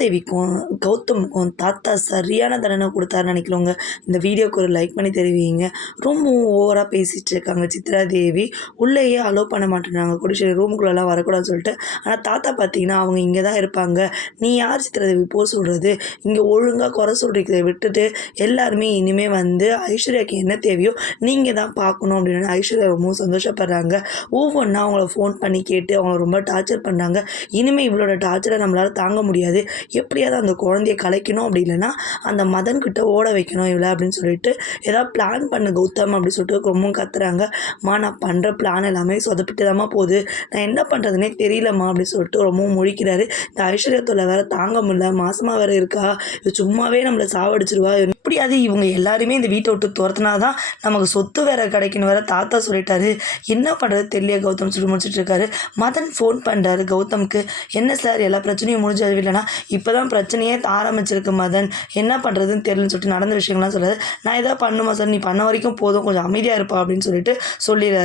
தேவிக்கும் கௌதமுக்கும் தாத்தா சரியான தண்டனை கொடுத்தாருன்னு நினைக்கிறவங்க இந்த வீடியோக்கு ஒரு லைக் பண்ணி தெரிவிங்க. ரொம்பவும் ஓவராக பேசிகிட்டு இருக்காங்க சித்ரா தேவி. உள்ளேயே அலோவ் பண்ண மாட்டேறாங்க, குடிச்சு ரூமுக்குள்ளெல்லாம் வரக்கூடாதுன்னு சொல்லிட்டு. ஆனால் தாத்தா பார்த்தீங்கன்னா அவங்க இங்கே தான் இருப்பாங்க. நீ யார் சித்ரா தேவி போக சொல்கிறது? இங்கே ஒழுங்காக குறை சொல்கிறத விட்டுட்டு எல்லாருமே இனிமேல் வந்து ஐஸ்வர்யாவுக்கு என்ன தேவையோ நீங்கள் தான் பார்க்கணும் அப்படின்னு ஐஸ்வர்யா ரொம்பவும் சந்தோஷப்படுறாங்க. ஒவ்வொன்றா அவங்கள ஃபோன் பண்ணி கேட்டு அவங்கள ரொம்ப டார்ச்சர் பண்ணுறாங்க. இனிமேல் இவளோட டார்ச்சரை நம்மளால் தாங்க முடியாது, எப்படியாவது அந்த குழந்தைய கலைக்கணும், அப்படி இல்லைன்னா அந்த மதன்கிட்ட ஓட வைக்கணும் இவளை அப்படின்னு சொல்லிட்டு ஏதாவது பிளான் பண்ணு கௌதம் அப்படின்னு சொல்லிட்டு ரொம்பவும் கத்துறாங்க. நான் பண்ணுற பிளான் எல்லாமே சொதப்பிட்டு தாம்மா போகுது, நான் என்ன பண்ணுறதுனே தெரியலம்மா அப்படின்னு சொல்லிட்டு ரொம்பவும் முழிக்கிறாரு. இந்த ஐஸ்வர்யத்தில் வேற தாங்க முடியல, மாசமாக வேற இருக்கா, இது சும்மாவே நம்மளை சாவடிச்சிருவா, எப்படியாவது இவங்க எல்லாருமே இந்த வீட்டை விட்டு துரத்துனா தான் நமக்கு சொத்து வேற கிடைக்கணும் வேற தாத்தா சொல்லிட்டாரு. என்ன பண்ணுறது தெரியல கௌதம் சொல்லி முடிச்சுட்டு இருக்காரு. மதன் ஃபோன் பண்ணுறாரு கௌதம்க்கு. என்ன சார் எல்லா பிரச்சனையும் முடிஞ்சது இல்லைனா இப்போ தான் பிரச்சனையே ஆரம்பிச்சிருக்கு மதன், என்ன பண்ணுறதுன்னு தெரியலன்னு சொல்லிட்டு நடந்த விஷயங்கள்லாம் சொல்கிறாரு. நான் எதாவது பண்ணுமா சார், நீ பண்ண வரைக்கும் போதும், கொஞ்சம் அமைதியாக இருப்பா அப்படின்னு சொல்லிட்டு சொல்லிடுறாரு.